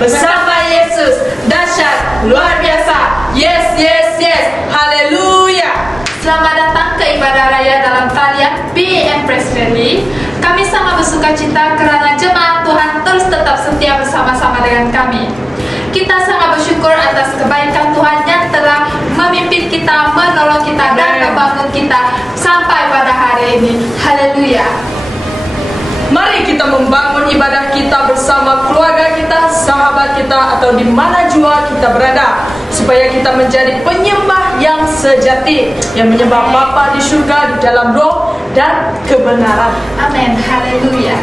bersama Yesus. Dahsyat, luar biasa. Yes, yes, yes. Haleluya. Selamat datang ke ibadah raya dalam talian BEM Press Rally. Kami sangat bersuka cita kerana jemaat Tuhan terus tetap setia bersama-sama dengan kami. Kita sangat bersyukur atas kebaikan Tuhan yang telah memimpin kita, menolong kita, dan membangun kita sampai pada hari ini. Haleluya. Mari kita membangun ibadah kita bersama keluarga kita, sahabat kita, atau di mana jua kita berada, supaya kita menjadi penyembah yang sejati, yang menyembah Bapa di surga di dalam roh dan kebenaran. Amin. Haleluya.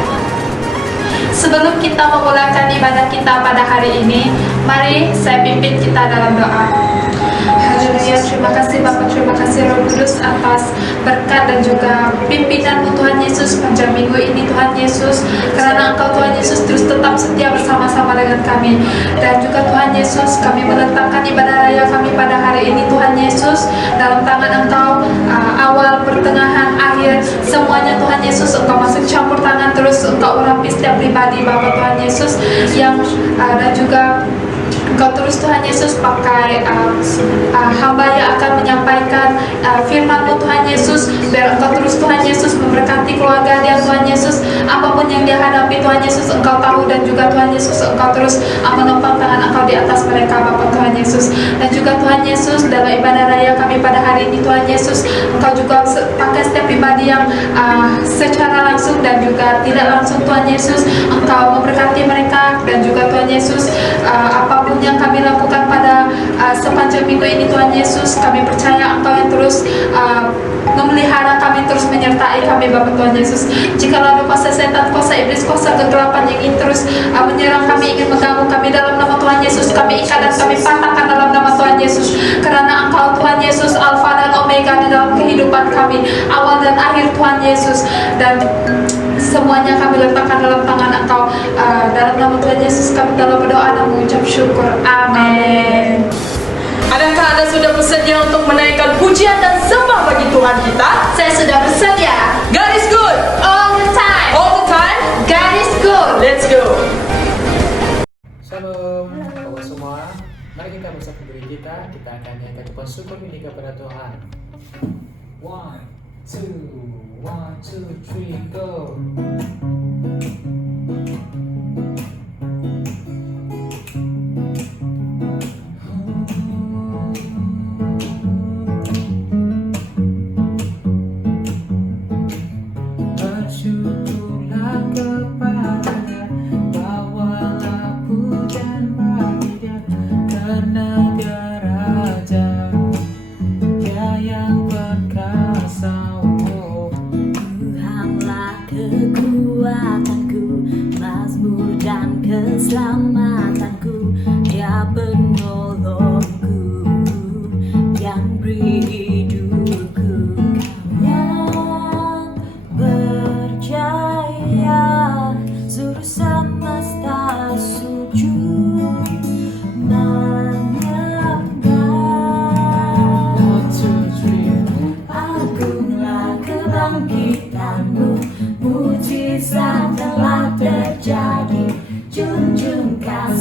Sebelum kita memulakan ibadah kita pada hari ini, mari saya pimpin kita dalam doa. Haleluya, terima kasih Bapa, terima kasih Roh Kudus atas berkat dan juga pimpinanmu Tuhan Yesus panjang minggu ini Tuhan Yesus. Kerana Engkau Tuhan Yesus terus tetap setia bersama-sama dengan kami. Dan juga Tuhan Yesus, kami meletakkan ibadah raya kami pada hari ini Tuhan Yesus dalam tangan Engkau, awal, pertengahan, akhir, semuanya Tuhan Yesus Engkau masuk campur tangan, terus Engkau urapi setiap pribadi Bapa Tuhan Yesus yang dan juga Engkau terus Tuhan Yesus pakai hamba yang akan menyampaikan firman-Mu Tuhan Yesus. Biar Engkau terus Tuhan Yesus memberkati keluarga dia Tuhan Yesus. Apapun yang dia hadapi Tuhan Yesus Engkau tahu, dan juga Tuhan Yesus Engkau terus menopang tangan Engkau di atas mereka Bapa Tuhan Yesus. Dan juga Tuhan Yesus dalam ibadah raya kami pada hari ini Tuhan Yesus, Engkau juga pakai setiap pribadi yang secara langsung dan juga tidak langsung Tuhan Yesus Engkau memberkati mereka. Dan juga Tuhan Yesus apapun yang kami lakukan pada sepanjang minggu ini Tuhan Yesus, kami percaya Engkau yang terus memelihara kami, terus menyertai kami Bapa Tuhan Yesus. Jika ada kuasa setan, kuasa iblis, kuasa kegelapan yang ingin terus menyerang kami, ingin mengganggu kami, dalam nama Tuhan Yesus kami ikat dan kami patahkan dalam nama Tuhan Yesus. Kerana Engkau Tuhan Yesus Alfa dan Omega di dalam kehidupan kami, awal dan akhir Tuhan Yesus. Dan semuanya kami letakkan dalam tangan Engkau. Dalam nama Tuhan Yesus kami dalam berdoa dan mengucap syukur. Amin. Adakah Anda sudah bersedia untuk menaikkan pujian dan sembah bagi Tuhan kita? Saya sudah bersedia. God is good all the time. All the time. God is good. Let's go. Shalom, Bapak semua. Mari kita bersatu diri kita akan nyanyikan ucapan syukur ini kepada Tuhan. 1, 2, 1, 2, 3, go. Bersyukurlah kepadanya, bawalah pujian bagi Dia, karena Dia Raja, Dia yang perkasa. Tuhanlah kekuatanku, mazmur dan keselamatanku, Dia penolongku yang beri hidupku. Yang berjaya, seluruh semesta sujud menyembah. 1, 2, 3. Agunglah kebangkitanmu, mujizat telah terjadi, junjung kasih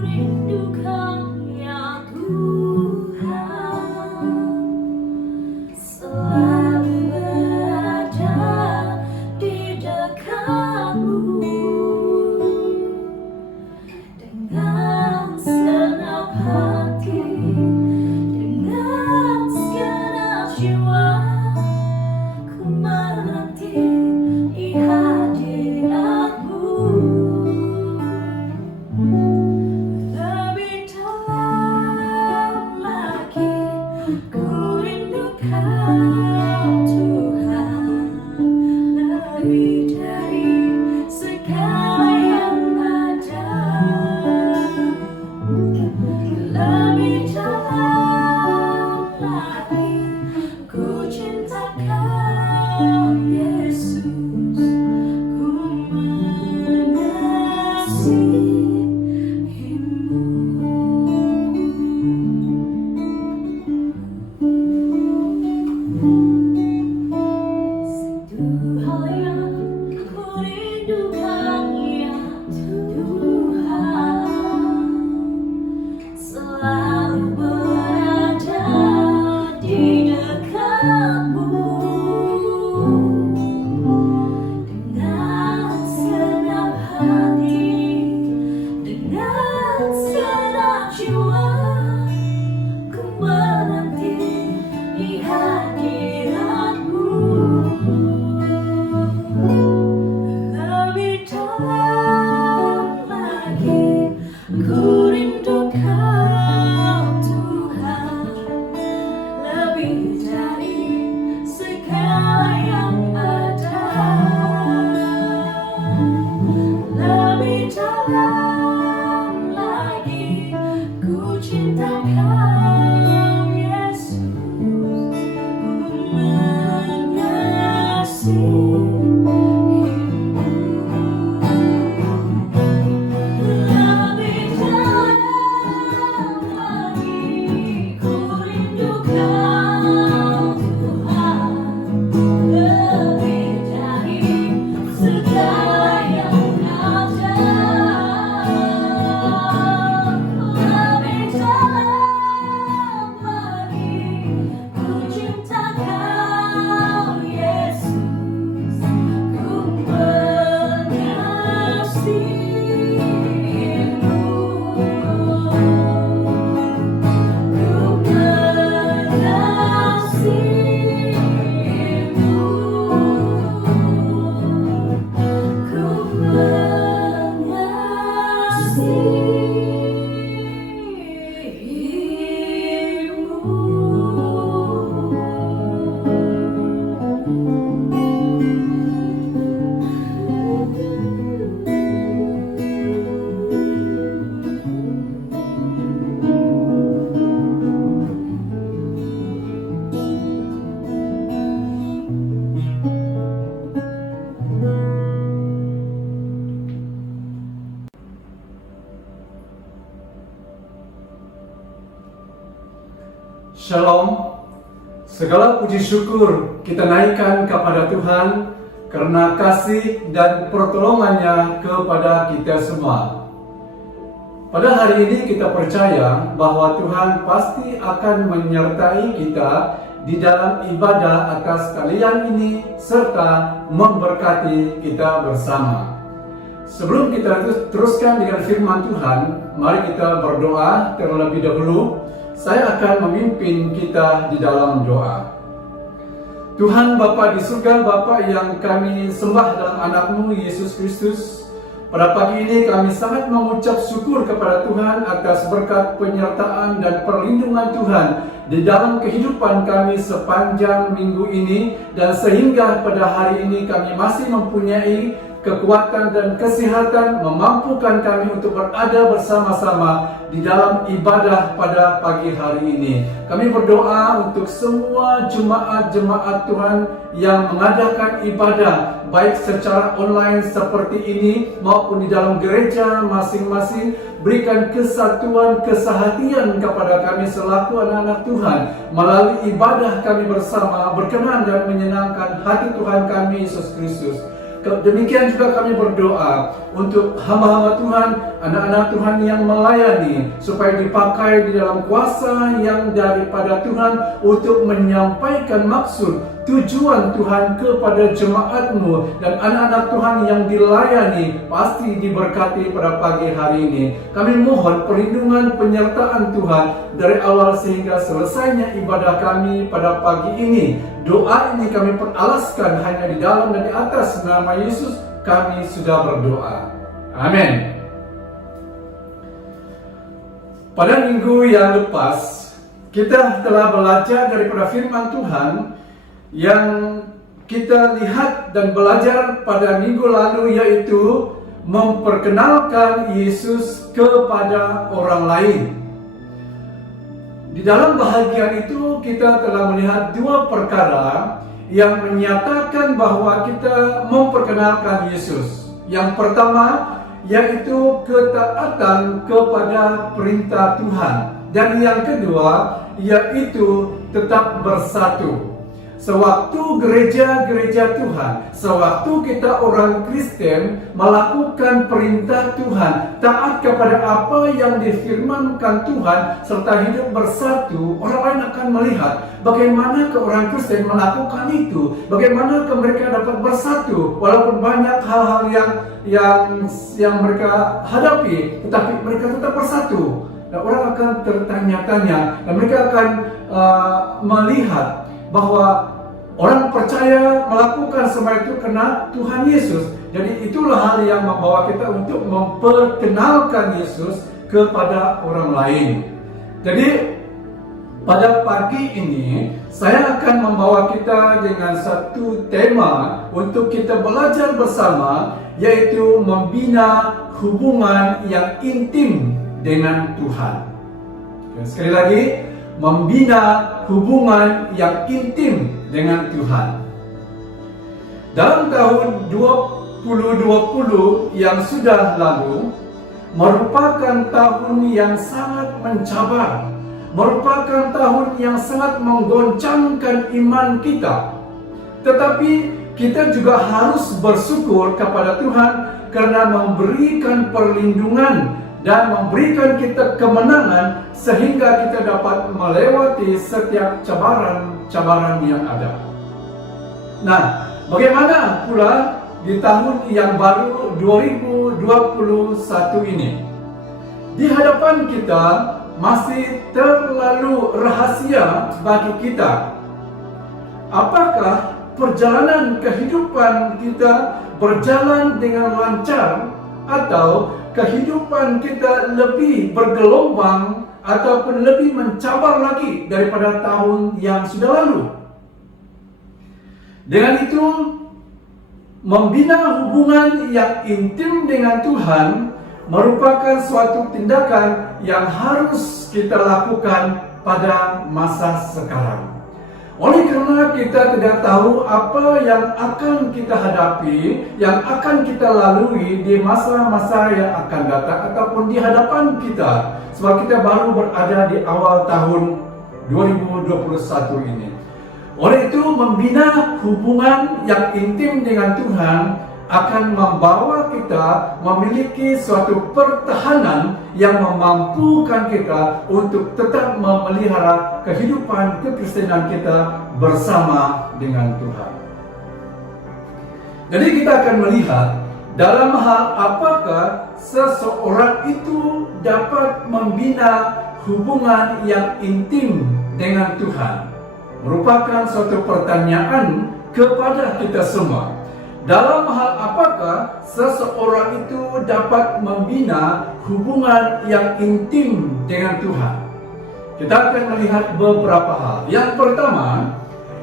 rindukan ya Tuhan, selalu berada di dekatmu dengan segenap hati, dengan segenap jiwa. Ku menanti di hadiratmu. Lebih dalam lagi ku rindukan Tuhan, lebih dari segala yang ada. Lebih dalam lagi ku cinta Kau Yesus, ku mengasihimu. Satu hal yang ku rindukan ya Tuhan, selalu berada di dekatmu dengan segenap hati, dengan segenap jiwa. Ku menanti di hadiratmu. Lebih dalam lagi ku rindukan Tuhan, lebih dari segala yang ada. Lebih dalam lagi ku cinta Kau Yesus, ku mengasihimu. Lebih dalam lagi ku rindukan Tuhan, lebih dari segala yang ada. Lebih dalam lagi ku cinta Kau Yesus, ku Shalom, segala puji syukur kita naikkan kepada Tuhan karena kasih dan pertolongannya kepada kita semua. Pada hari ini kita percaya bahwa Tuhan pasti akan menyertai kita di dalam ibadah atas kalian ini serta memberkati kita bersama. Sebelum kita teruskan dengan firman Tuhan, mari kita berdoa terlebih dahulu. Saya akan memimpin kita di dalam doa. Tuhan Bapa di surga, Bapa yang kami sembah dalam anak-Mu Yesus Kristus, pada pagi ini kami sangat mengucap syukur kepada Tuhan atas berkat penyertaan dan perlindungan Tuhan di dalam kehidupan kami sepanjang minggu ini, dan sehingga pada hari ini kami masih mempunyai kekuatan dan kesehatan memampukan kami untuk berada bersama-sama di dalam ibadah pada pagi hari ini. Kami berdoa untuk semua jemaat-jemaat Tuhan yang mengadakan ibadah baik secara online seperti ini maupun di dalam gereja masing-masing. Berikan kesatuan, kesehatian kepada kami selaku anak-anak Tuhan melalui ibadah kami bersama, berkenan dan menyenangkan hati Tuhan kami Yesus Kristus. demikian juga kami berdoa untuk hamba-hamba Tuhan, anak-anak Tuhan yang melayani, supaya dipakai di dalam kuasa yang daripada Tuhan untuk menyampaikan maksud tujuan Tuhan kepada jemaat-Mu, dan anak-anak Tuhan yang dilayani pasti diberkati pada pagi hari ini. Kami mohon perlindungan penyertaan Tuhan dari awal sehingga selesainya ibadah kami pada pagi ini. Doa ini kami peralaskan hanya di dalam dan di atas nama Yesus kami sudah berdoa. Amin. Pada minggu yang lepas kita telah belajar daripada firman Tuhan yang kita lihat dan belajar pada minggu lalu, yaitu memperkenalkan Yesus kepada orang lain. Di dalam bahagian itu kita telah melihat dua perkara yang menyatakan bahwa kita memperkenalkan Yesus. Yang pertama yaitu ketaatan kepada perintah Tuhan, dan yang kedua yaitu tetap bersatu. Sewaktu gereja-gereja Tuhan, sewaktu kita orang Kristen melakukan perintah Tuhan, taat kepada apa yang difirmankan Tuhan, serta hidup bersatu, orang lain akan melihat bagaimana orang Kristen melakukan itu, bagaimana mereka dapat bersatu walaupun banyak hal-hal yang mereka hadapi, tetapi mereka tetap bersatu. Dan orang akan tertanya-tanya, dan mereka akan melihat bahwa orang percaya melakukan semua itu karena Tuhan Yesus. Jadi itulah hal yang membawa kita untuk memperkenalkan Yesus kepada orang lain. Jadi pada pagi ini saya akan membawa kita dengan satu tema untuk kita belajar bersama, yaitu membina hubungan yang intim dengan Tuhan. Sekali lagi, membina hubungan yang intim dengan Tuhan. Dalam tahun 2020 yang sudah lalu merupakan tahun yang sangat mencabar, merupakan tahun yang sangat menggoncangkan iman kita. Tetapi kita juga harus bersyukur kepada Tuhan karena memberikan perlindungan dan memberikan kita kemenangan sehingga kita dapat melewati setiap cabaran-cabaran yang ada. Nah, bagaimana pula di tahun yang baru 2021 ini? Di hadapan kita masih terlalu rahasia bagi kita. Apakah perjalanan kehidupan kita berjalan dengan lancar, atau kehidupan kita lebih bergelombang ataupun lebih mencabar lagi daripada tahun yang sudah lalu? Dengan itu, membina hubungan yang intim dengan Tuhan merupakan suatu tindakan yang harus kita lakukan pada masa sekarang. Oleh karena kita tidak tahu apa yang akan kita hadapi, yang akan kita lalui di masa-masa yang akan datang ataupun di hadapan kita, sebab kita baru berada di awal tahun 2021 ini. Oleh itu, membina hubungan yang intim dengan Tuhan akan membawa kita memiliki suatu pertahanan yang memampukan kita untuk tetap memelihara kehidupan kekristenan kita bersama dengan Tuhan. Jadi kita akan melihat dalam hal apakah seseorang itu dapat membina hubungan yang intim dengan Tuhan. Merupakan suatu pertanyaan kepada kita semua. Dalam hal apakah seseorang itu dapat membina hubungan yang intim dengan Tuhan? Kita akan melihat beberapa hal. Yang pertama,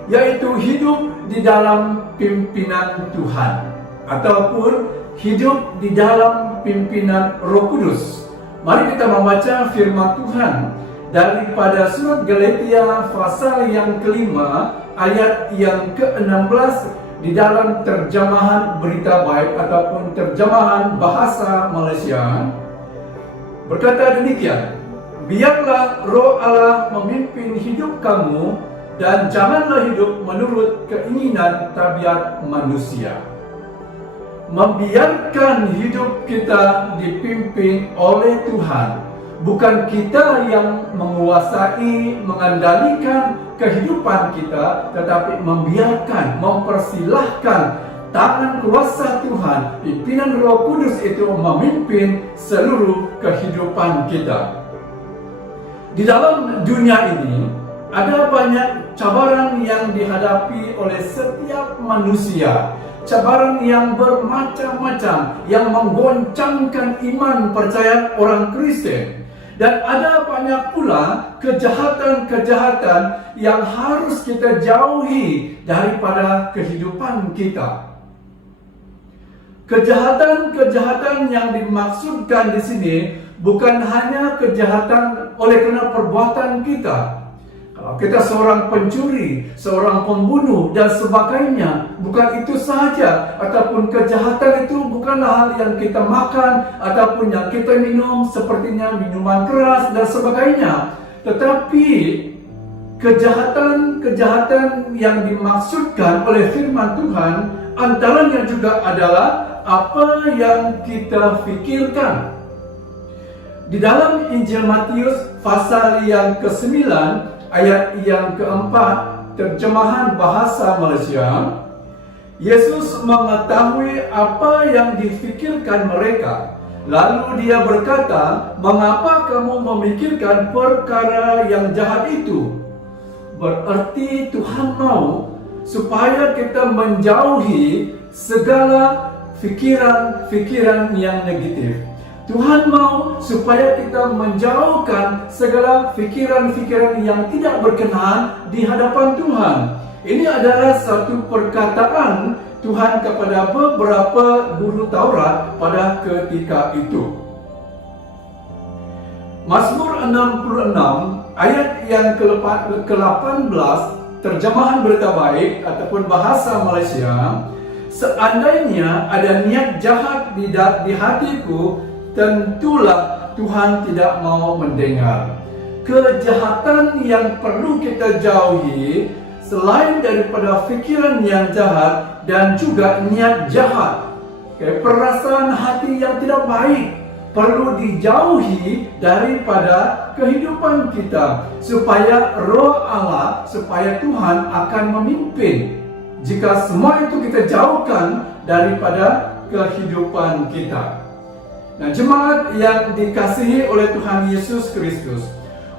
yaitu hidup di dalam pimpinan Tuhan, ataupun hidup di dalam pimpinan Roh Kudus. Mari kita membaca firman Tuhan daripada surat Galatia pasal yang kelima, ayat yang ke-16, di dalam terjemahan Berita Baik ataupun terjemahan bahasa Malaysia, berkata demikian: biarlah Roh Allah memimpin hidup kamu, dan janganlah hidup menurut keinginan tabiat manusia. membiarkan hidup kita dipimpin oleh Tuhan. Bukan kita yang menguasai, mengendalikan kehidupan kita, tetapi membiarkan, mempersilahkan tangan kuasa Tuhan, pimpinan Roh Kudus itu memimpin seluruh kehidupan kita. Di dalam dunia ini, ada banyak cabaran yang dihadapi oleh setiap manusia. Cabaran yang bermacam-macam, yang menggoncangkan iman percaya orang Kristen. Dan ada banyak pula kejahatan-kejahatan yang harus kita jauhi daripada kehidupan kita. Kejahatan-kejahatan yang dimaksudkan di sini bukan hanya kejahatan oleh karena perbuatan kita. Kalau kita seorang pencuri, seorang pembunuh dan sebagainya, bukan itu sahaja. Ataupun kejahatan itu bukanlah hal yang kita makan ataupun yang kita minum, sepertinya minuman keras dan sebagainya. Tetapi kejahatan-kejahatan yang dimaksudkan oleh firman Tuhan antaranya juga adalah apa yang kita fikirkan. Di dalam Injil Matius pasal yang ke-9 ayat yang ke-4 terjemahan bahasa Malaysia, Yesus mengetahui apa yang difikirkan mereka. Lalu dia berkata, "Mengapa kamu memikirkan perkara yang jahat itu?" Berarti Tuhan mau supaya kita menjauhi segala fikiran-fikiran yang negatif. Tuhan mau supaya kita menjauhkan segala fikiran-fikiran yang tidak berkenan di hadapan Tuhan. Ini adalah satu perkataan Tuhan kepada beberapa guru Taurat pada ketika itu. Mazmur 66 ayat yang ke-18 terjemahan Berita Baik ataupun bahasa Malaysia, "Seandainya ada niat jahat di hatiku, tentulah Tuhan tidak mau mendengar." Kejahatan yang perlu kita jauhi selain daripada fikiran yang jahat dan juga niat jahat, perasaan hati yang tidak baik perlu dijauhi daripada kehidupan kita, supaya Roh Allah, supaya Tuhan akan memimpin. Jika semua itu kita jauhkan daripada kehidupan kita. Nah, jemaat yang dikasihi oleh Tuhan Yesus Kristus,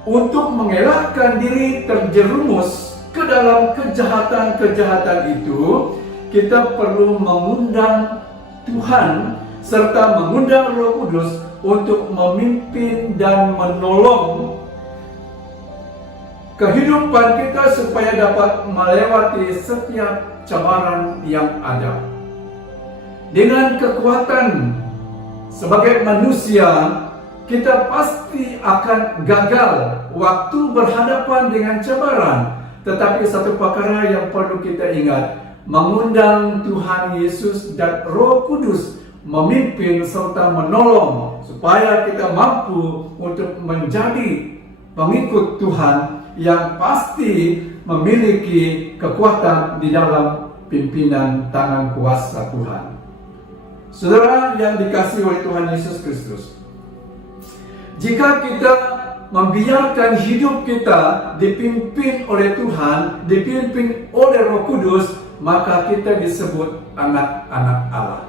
untuk mengelakkan diri terjerumus ke dalam kejahatan-kejahatan itu, kita perlu mengundang Tuhan serta mengundang Roh Kudus untuk memimpin dan menolong kehidupan kita supaya dapat melewati setiap cabaran yang ada. Dengan kekuatan sebagai manusia, kita pasti akan gagal waktu berhadapan dengan cabaran. Tetapi satu perkara yang perlu kita ingat, mengundang Tuhan Yesus dan Roh Kudus memimpin serta menolong supaya kita mampu untuk menjadi pengikut Tuhan yang pasti memiliki kekuatan di dalam pimpinan tangan kuasa Tuhan. Saudara yang dikasihi oleh Tuhan Yesus Kristus, jika kita membiarkan hidup kita dipimpin oleh Tuhan, dipimpin oleh Roh Kudus, maka kita disebut anak-anak Allah.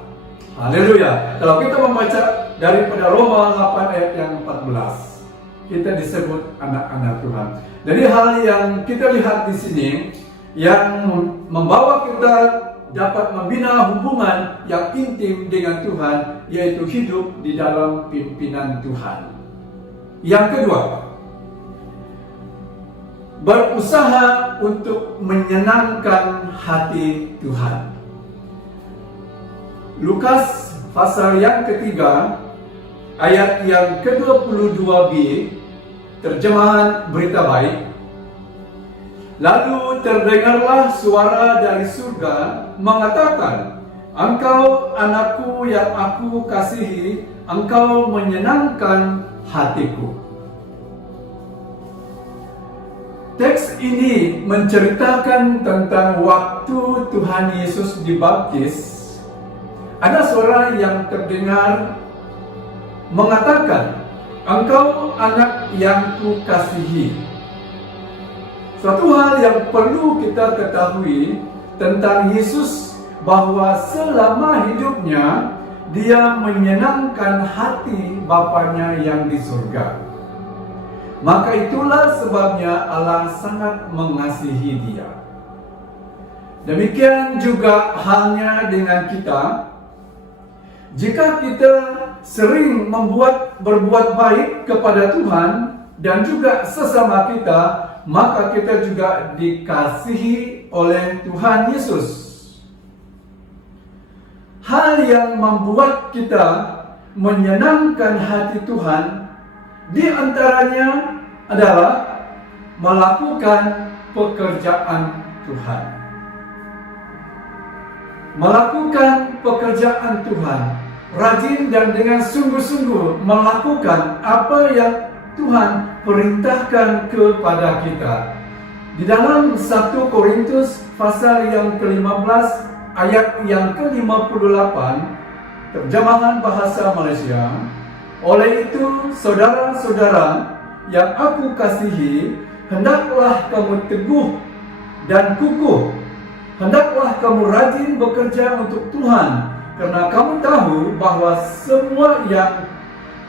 Haleluya. Kalau kita membaca daripada Roma 8 ayat yang 14, kita disebut anak-anak Tuhan. Jadi hal yang kita lihat di sini yang membawa kita dapat membina hubungan yang intim dengan Tuhan, yaitu hidup di dalam pimpinan Tuhan. Yang kedua, berusaha untuk menyenangkan hati Tuhan. Lukas pasal yang ketiga ayat yang ke-22b, terjemahan Berita Baik. Lalu terdengarlah suara dari surga mengatakan, "Engkau anakku yang aku kasihi, engkau menyenangkan hatiku." Teks ini menceritakan tentang waktu Tuhan Yesus dibaptis. ada suara yang terdengar mengatakan, "Engkau anak yang kukasihi." Suatu hal yang perlu kita ketahui tentang Yesus, bahwa selama hidupnya dia menyenangkan hati Bapanya yang di surga. Maka itulah sebabnya Allah sangat mengasihi dia. Demikian juga halnya dengan kita. Jika kita sering berbuat baik kepada Tuhan dan juga sesama kita, maka kita juga dikasihi oleh Tuhan Yesus. Hal yang membuat kita menyenangkan hati Tuhan di antaranya adalah melakukan pekerjaan Tuhan. Melakukan pekerjaan Tuhan, rajin dan dengan sungguh-sungguh melakukan apa yang Tuhan perintahkan kepada kita. Di dalam 1 Korintus pasal yang ke-15 ayat yang ke-58, terjemahan bahasa Malaysia, "Oleh itu, saudara-saudara yang aku kasihi, hendaklah kamu teguh dan kukuh. Hendaklah kamu rajin bekerja untuk Tuhan, karena kamu tahu bahwa semua yang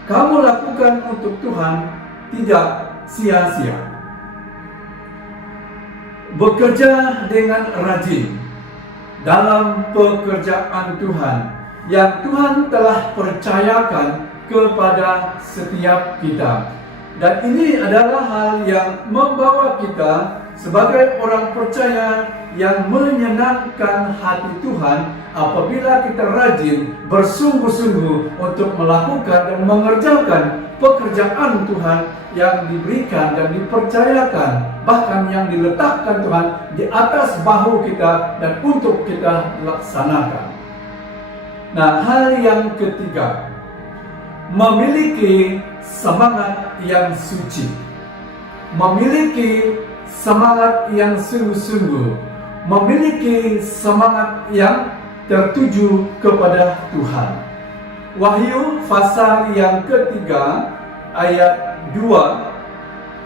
kamu lakukan untuk Tuhan tidak sia-sia." Bekerja dengan rajin dalam pekerjaan Tuhan yang Tuhan telah percayakan kepada setiap kita. Dan ini adalah hal yang membawa kita sebagai orang percaya yang menyenangkan hati Tuhan apabila kita rajin bersungguh-sungguh untuk melakukan dan mengerjakan pekerjaan Tuhan yang diberikan dan dipercayakan, bahkan yang diletakkan Tuhan di atas bahu kita dan untuk kita laksanakan. Nah, hal yang ketiga, memiliki semangat yang suci, memiliki semangat yang sungguh-sungguh, memiliki semangat yang tertuju kepada Tuhan. Wahyu pasal yang ketiga ayat 2,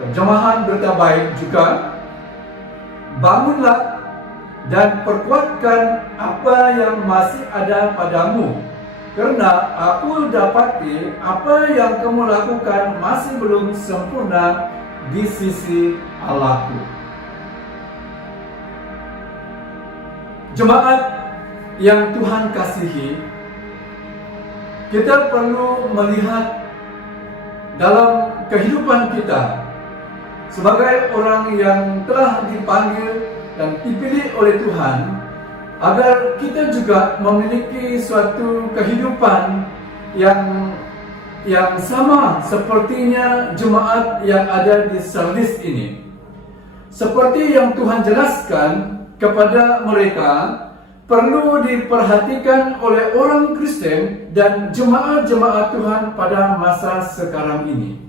terjemahan Berita Baik juga, "Bangunlah dan perkuatkan apa yang masih ada padamu, karena aku dapati apa yang kamu lakukan masih belum sempurna di sisi Allahku." Jemaat yang Tuhan kasihi, kita perlu melihat dalam kehidupan kita sebagai orang yang telah dipanggil dan dipilih oleh Tuhan, agar kita juga memiliki suatu kehidupan yang sama sepertinya jemaat yang ada di Sardis ini. Seperti yang Tuhan jelaskan kepada mereka, perlu diperhatikan oleh orang Kristen dan jemaat-jemaat Tuhan pada masa sekarang ini.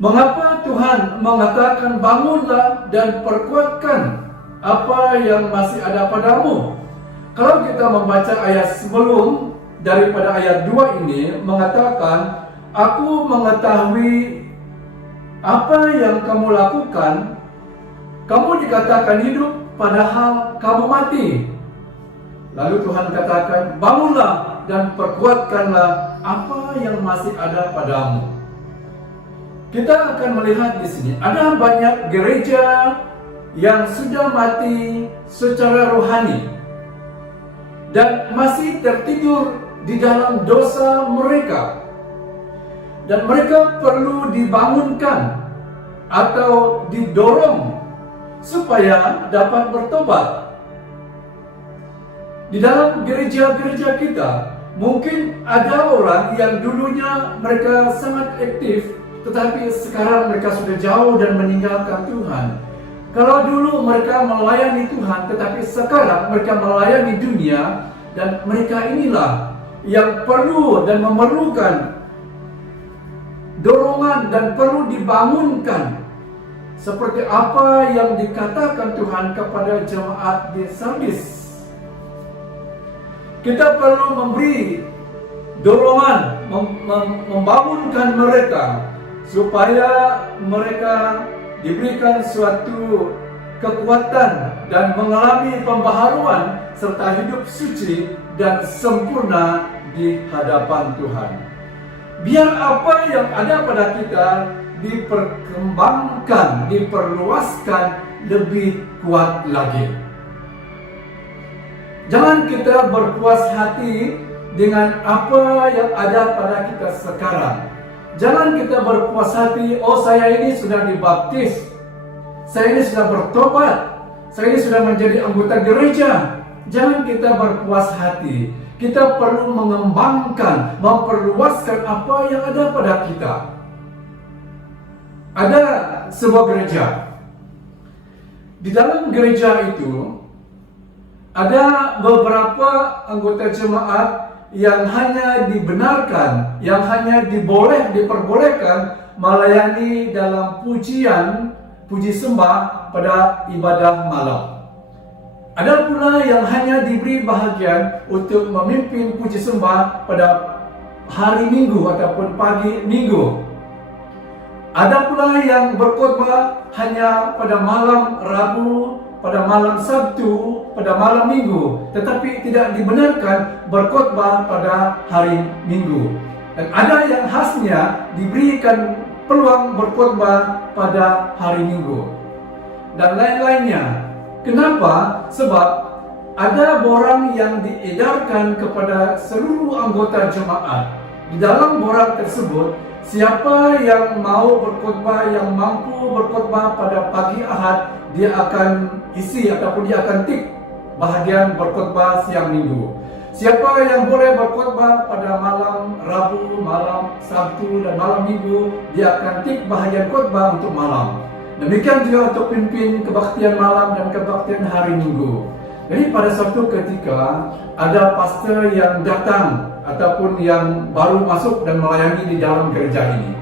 Mengapa Tuhan mengatakan bangunlah dan perkuatkan apa yang masih ada padamu? Kalau kita membaca ayat sebelum daripada ayat 2 ini mengatakan, "Aku mengetahui apa yang kamu lakukan. Kamu dikatakan hidup, padahal kamu mati." Lalu Tuhan katakan, "Bangunlah dan perkuatkanlah apa yang masih ada padamu." Kita akan melihat di sini ada banyak gereja yang sudah mati secara rohani dan masih tertidur di dalam dosa mereka, dan mereka perlu dibangunkan atau didorong supaya dapat bertobat. Di dalam gereja-gereja kita mungkin ada orang yang dulunya mereka sangat aktif, tetapi sekarang mereka sudah jauh dan meninggalkan Tuhan. Kalau dulu mereka melayani Tuhan, tetapi sekarang mereka melayani dunia, dan mereka inilah yang perlu dan memerlukan dorongan dan perlu dibangunkan. Seperti apa yang dikatakan Tuhan kepada jemaat di Sardis. Kita perlu memberi dorongan, membangunkan mereka supaya mereka diberikan suatu kekuatan dan mengalami pembaharuan serta hidup suci dan sempurna di hadapan Tuhan. Biar apa yang ada pada kita diperkembangkan, diperluaskan lebih kuat lagi. Jangan kita berpuas hati dengan apa yang ada pada kita sekarang. Jangan kita berpuas hati, oh saya ini sudah dibaptis, saya ini sudah bertobat, saya ini sudah menjadi anggota gereja. Jangan kita berpuas hati. Kita perlu mengembangkan, memperluaskan apa yang ada pada kita. Ada sebuah gereja. Di dalam gereja itu ada beberapa anggota jemaat yang hanya dibenarkan, yang hanya diperbolehkan melayani dalam puji sembah pada ibadah malam. Ada pula yang hanya diberi bahagian untuk memimpin puji sembah pada hari Minggu ataupun pagi Minggu. Ada pula yang berkhotbah hanya pada malam Rabu, pada malam Sabtu, pada malam Minggu, tetapi tidak dibenarkan berkhotbah pada hari Minggu. Dan ada yang khasnya diberikan peluang berkhotbah pada hari Minggu dan lain-lainnya. Kenapa? Sebab ada borang yang diedarkan kepada seluruh anggota jemaat. Di dalam borang tersebut, siapa yang mau berkhotbah, yang mampu berkhotbah pada pagi Ahad, dia akan isi ataupun dia akan tik bahagian berkhotbah siang Minggu. Siapa yang boleh berkhotbah pada malam Rabu, malam Sabtu dan malam Minggu, dia akan tik bahagian khotbah untuk malam. Demikian juga untuk pimpin kebaktian malam dan kebaktian hari Minggu. Jadi pada suatu ketika ada pastor yang datang ataupun yang baru masuk dan melayani di dalam gereja ini.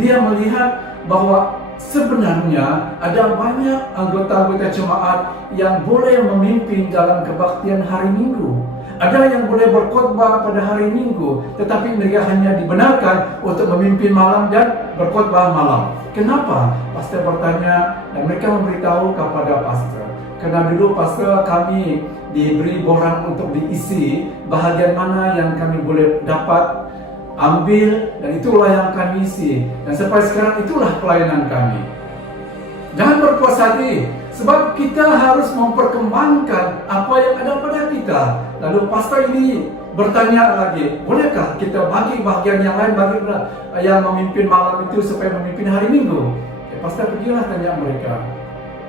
Dia melihat bahwa sebenarnya ada banyak anggota-anggota jemaat yang boleh memimpin dalam kebaktian hari Minggu. Ada yang boleh berkhotbah pada hari Minggu, tetapi mereka hanya dibenarkan untuk memimpin malam dan berkhotbah malam. Kenapa? Pastor bertanya dan mereka memberitahu kepada pastor. Karena dulu pastor kami diberi borang untuk diisi bahagian mana yang kami boleh dapat ambil, dan itulah yang kami isi. Dan sampai sekarang itulah pelayanan kami. Jangan berpuas hati, sebab kita harus memperkembangkan apa yang ada pada kita. Lalu pastor ini bertanya lagi, bolehkah kita bagi bahagian yang lain bagi yang memimpin malam itu supaya memimpin hari Minggu? Pastor pergilah tanya mereka.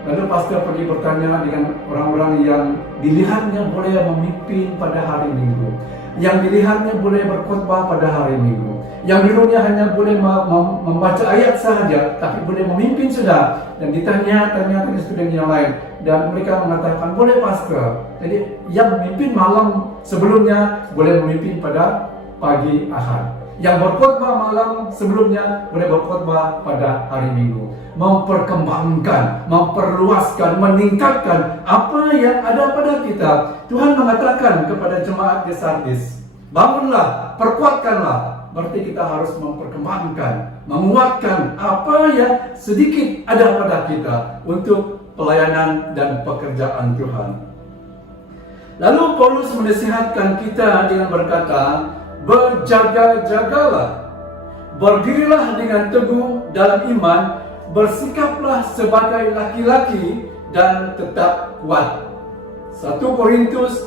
Lalu pastor pergi bertanya dengan orang-orang yang dilihatnya boleh memimpin pada hari Minggu, yang dilihatnya boleh berkhotbah pada hari Minggu, yang dulunya hanya boleh membaca ayat sahaja, tapi boleh memimpin sudah. Dan ditanya student yang lain, dan mereka mengatakan boleh pastor. Jadi yang memimpin malam sebelumnya boleh memimpin pada pagi Ahad, yang berkhotbah malam sebelumnya boleh berkhotbah pada hari Minggu. Memperkembangkan, memperluaskan, meningkatkan apa yang ada pada kita. Tuhan mengatakan kepada jemaat di Sardis, bangunlah, perkuatkanlah. Berarti kita harus memperkembangkan, menguatkan apa yang sedikit ada pada kita untuk pelayanan dan pekerjaan Tuhan. Lalu Paulus menasihatkan kita dengan berkata, berjaga-jagalah, berdirilah dengan teguh dalam iman, bersikaplah sebagai laki-laki dan tetap kuat. 1 Korintus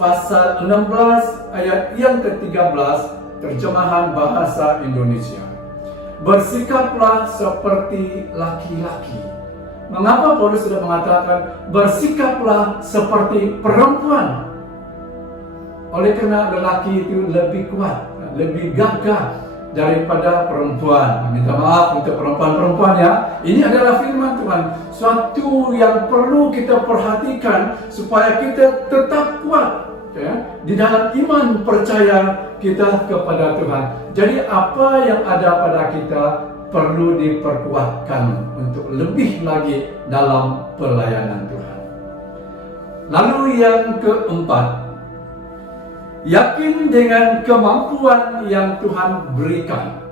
pasal 16 ayat yang ke-13, terjemahan bahasa Indonesia. Bersikaplah seperti laki-laki. Mengapa Paulus sudah mengatakan bersikaplah seperti perempuan? Oleh karena lelaki itu lebih kuat, lebih gagah daripada perempuan. Minta maaf untuk perempuan-perempuan ya. Ini adalah firman Tuhan. Suatu yang perlu kita perhatikan supaya kita tetap kuat ya, di dalam iman percaya kita kepada Tuhan. Jadi apa yang ada pada kita perlu diperkuatkan untuk lebih lagi dalam pelayanan Tuhan. Lalu yang keempat, yakin dengan kemampuan yang Tuhan berikan.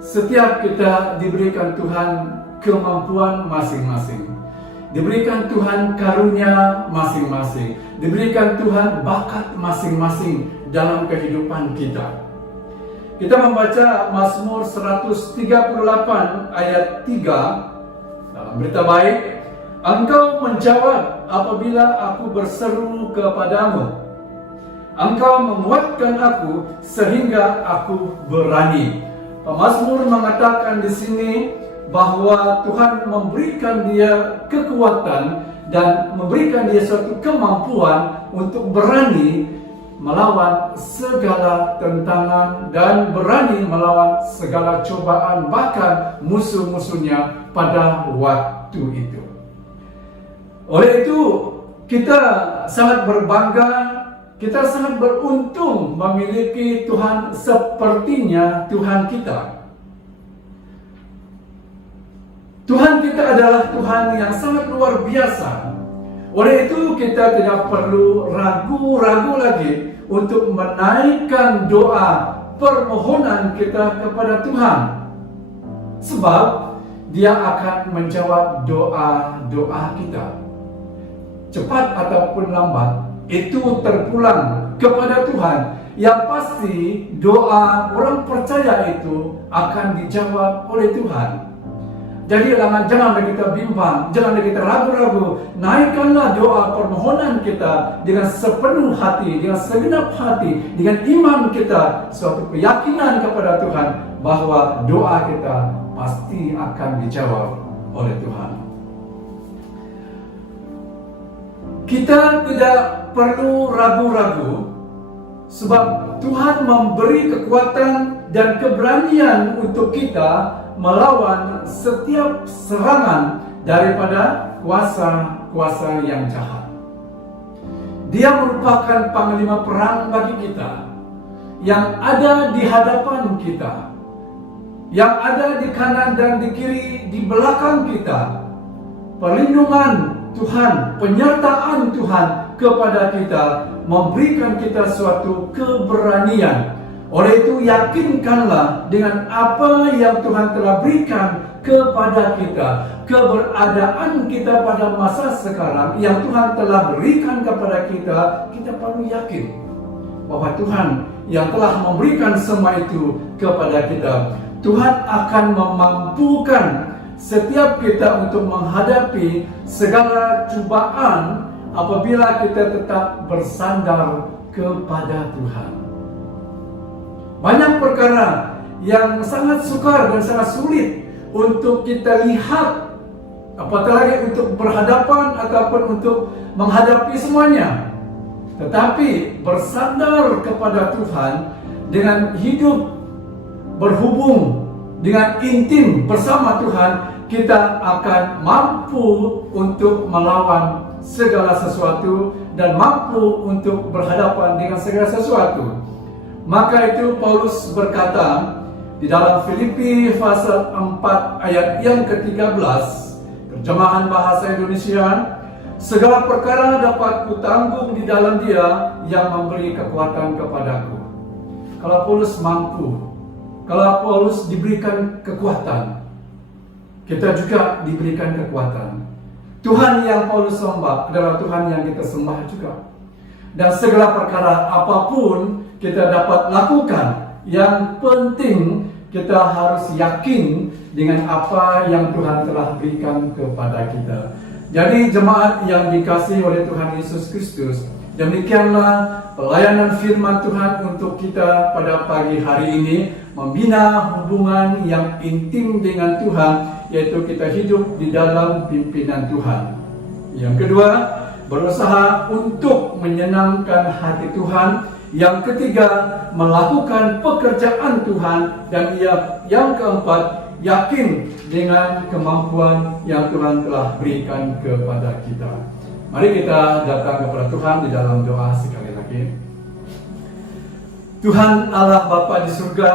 Setiap kita diberikan Tuhan kemampuan masing-masing, diberikan Tuhan karunia masing-masing, diberikan Tuhan bakat masing-masing dalam kehidupan kita. Kita membaca Mazmur 138 ayat 3 dalam berita baik, Engkau menjawab apabila aku berseru kepadamu. Engkau menguatkan aku sehingga aku berani. Pemazmur mengatakan di sini bahwa Tuhan memberikan dia kekuatan dan memberikan dia suatu kemampuan untuk berani melawan segala tentangan dan berani melawan segala cobaan, bahkan musuh-musuhnya pada waktu itu. Oleh itu, kita sangat berbangga, kita sangat beruntung memiliki Tuhan sepertinya Tuhan kita. Tuhan kita adalah Tuhan yang sangat luar biasa. Oleh itu kita tidak perlu ragu-ragu lagi untuk menaikkan doa permohonan kita kepada Tuhan. Sebab Dia akan menjawab doa-doa kita. Cepat ataupun lambat, itu terpulang kepada Tuhan. Yang pasti doa orang percaya itu akan dijawab oleh Tuhan. Jadi janganlah kita bimbang, janganlah kita ragu-ragu. Naikkanlah doa permohonan kita dengan sepenuh hati, dengan segenap hati, dengan iman kita, suatu keyakinan kepada Tuhan bahwa doa kita pasti akan dijawab oleh Tuhan. Kita tidak perlu ragu-ragu, sebab Tuhan memberi kekuatan dan keberanian untuk kita melawan setiap serangan daripada kuasa-kuasa yang jahat. Dia merupakan panglima perang bagi kita, yang ada di hadapan kita, yang ada di kanan dan di kiri, di belakang kita. Perlindungan Tuhan, penyertaan Tuhan kepada kita memberikan kita suatu keberanian. Oleh itu yakinkanlah dengan apa yang Tuhan telah berikan kepada kita, keberadaan kita pada masa sekarang yang Tuhan telah berikan kepada kita, kita perlu yakin bahwa Tuhan yang telah memberikan semua itu kepada kita, Tuhan akan memampukan setiap kita untuk menghadapi segala cobaan apabila kita tetap bersandar kepada Tuhan. Banyak perkara yang sangat sukar dan sangat sulit untuk kita lihat, apatah lagi untuk berhadapan ataupun untuk menghadapi semuanya. Tetapi bersandar kepada Tuhan dengan hidup berhubung dengan intim bersama Tuhan, kita akan mampu untuk melawan segala sesuatu dan mampu untuk berhadapan dengan segala sesuatu. Maka itu Paulus berkata di dalam Filipi pasal 4 ayat yang ke-13, terjemahan bahasa Indonesia, segala perkara dapat kutanggung di dalam Dia yang memberi kekuatan kepadaku. Kalau Paulus mampu, kalau Paulus diberikan kekuatan, kita juga diberikan kekuatan. Tuhan yang Paulus sembah adalah Tuhan yang kita sembah juga. Dan segala perkara apapun kita dapat lakukan, yang penting kita harus yakin dengan apa yang Tuhan telah berikan kepada kita. Jadi jemaat yang dikasihi oleh Tuhan Yesus Kristus, demikianlah pelayanan firman Tuhan untuk kita pada pagi hari ini, membina hubungan yang intim dengan Tuhan, yaitu kita hidup di dalam pimpinan Tuhan. Yang kedua, berusaha untuk menyenangkan hati Tuhan. Yang ketiga, melakukan pekerjaan Tuhan. Dan yang keempat, yakin dengan kemampuan yang Tuhan telah berikan kepada kita. Mari kita datang kepada Tuhan di dalam doa sekali lagi. Tuhan Allah Bapa di surga,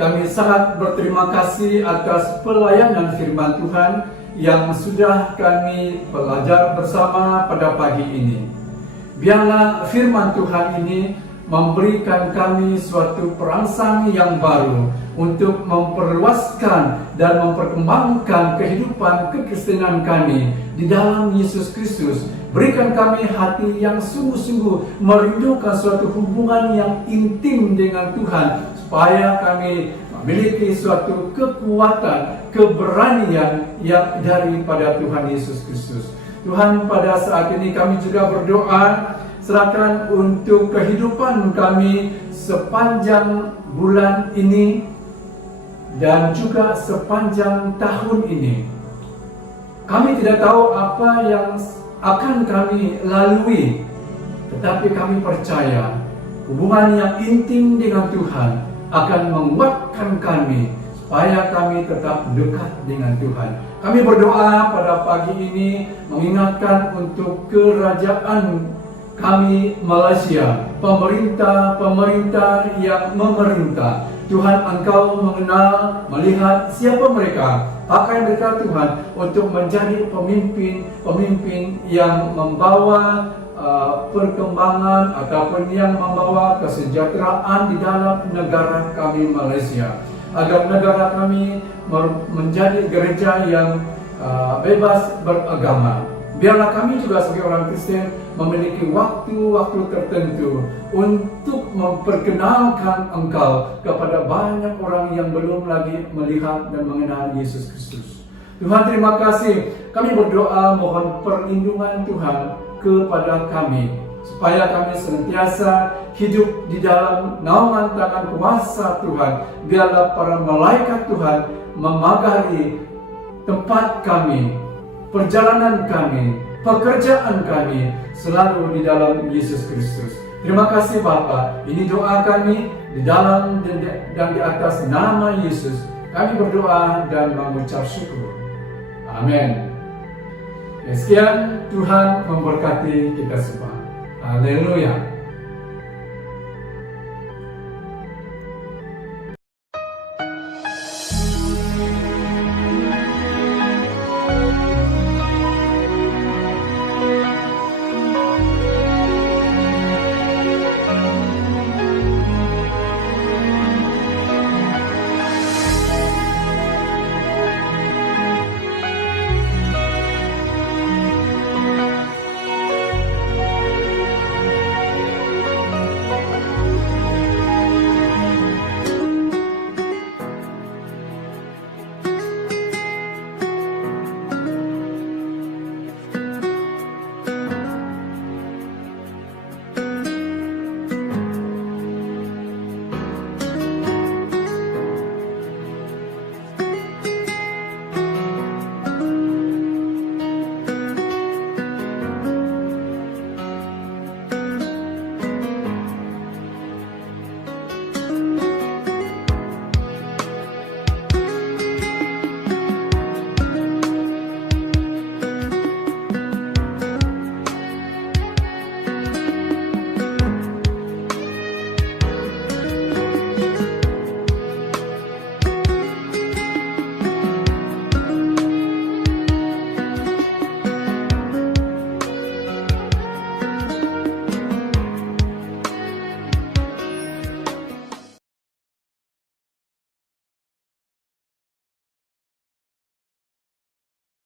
kami sangat berterima kasih atas pelayanan firman Tuhan yang sudah kami belajar bersama pada pagi ini. Biarlah firman Tuhan ini memberikan kami suatu perangsang yang baru untuk memperluaskan dan memperkembangkan kehidupan kekristenan kami di dalam Yesus Kristus. Berikan kami hati yang sungguh-sungguh merindukan suatu hubungan yang intim dengan Tuhan, supaya kami memiliki suatu kekuatan, keberanian yang daripada Tuhan Yesus Kristus. Tuhan, pada saat ini kami juga berdoa, serahkan untuk kehidupan kami sepanjang bulan ini dan juga sepanjang tahun ini. Kami tidak tahu apa yang akan kami lalui, tetapi kami percaya hubungan yang intim dengan Tuhan akan menguatkan kami supaya kami tetap dekat dengan Tuhan. Kami berdoa pada pagi ini mengingatkan untuk kerajaan kami Malaysia, pemerintah yang memerintah. Tuhan, Engkau mengenal, melihat siapa mereka, pakai mereka Tuhan untuk menjadi pemimpin yang membawa perkembangan ataupun yang membawa kesejahteraan di dalam negara kami Malaysia, agar negara kami menjadi gereja yang bebas beragama. Biarlah kami juga sebagai orang Kristen memiliki waktu-waktu tertentu untuk memperkenalkan Engkau kepada banyak orang yang belum lagi melihat dan mengenal Yesus Kristus. Tuhan, terima kasih. Kami berdoa mohon perlindungan Tuhan kepada kami, supaya kami senantiasa hidup di dalam naungan tangan kuasa Tuhan. Biarlah para malaikat Tuhan memagari tempat kami, perjalanan kami, pekerjaan kami selalu di dalam Yesus Kristus. Terima kasih Bapa. Ini doa kami di dalam dan di atas nama Yesus. Kami berdoa dan mengucap syukur. Amin. Sekian, Tuhan memberkati kita semua. Haleluya.